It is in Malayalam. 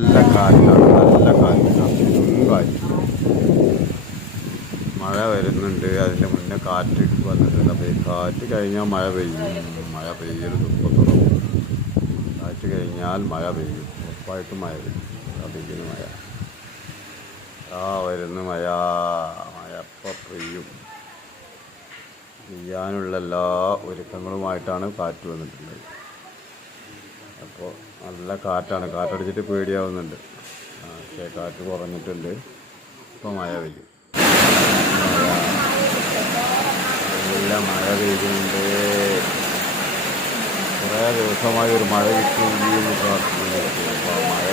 നല്ല കാറ്റാണ്, നല്ല കാറ്റ്, കാറ്റ്. മഴ വരുന്നുണ്ട്. അതിൻ്റെ മുന്നേ കാറ്റ് വന്നിട്ടുണ്ട്. അപ്പോൾ ഈ കാറ്റ് കഴിഞ്ഞാൽ മഴ പെയ്യും. മഴ പെയ്യരുത്, ഇപ്പോൾ തുടങ്ങും. കാറ്റ് കഴിഞ്ഞാൽ മഴ പെയ്യും, ഉറപ്പായിട്ടും മഴ പെയ്യും. പെയ്യുന്ന മഴ, വരുന്ന മഴ, മഴ ഇപ്പോൾ പെയ്യും. പെയ്യാനുള്ള എല്ലാ ഒരുക്കങ്ങളുമായിട്ടാണ് കാറ്റ് വന്നിട്ടുള്ളത്. അപ്പോൾ നല്ല കാറ്റാണ്, കാറ്റടിച്ചിട്ട് പേടിയാവുന്നുണ്ട്. പക്ഷേ കാറ്റ് കുറഞ്ഞിട്ടുണ്ട്. ഇപ്പോൾ മഴ പെയ്യും. നല്ല മഴ പെയ്യുന്നുണ്ട്. കുറേ ദിവസമായി ഒരു മഴ കിട്ടുമെങ്കിൽ പ്രാർത്ഥിക്കുന്നു. അപ്പോൾ മഴ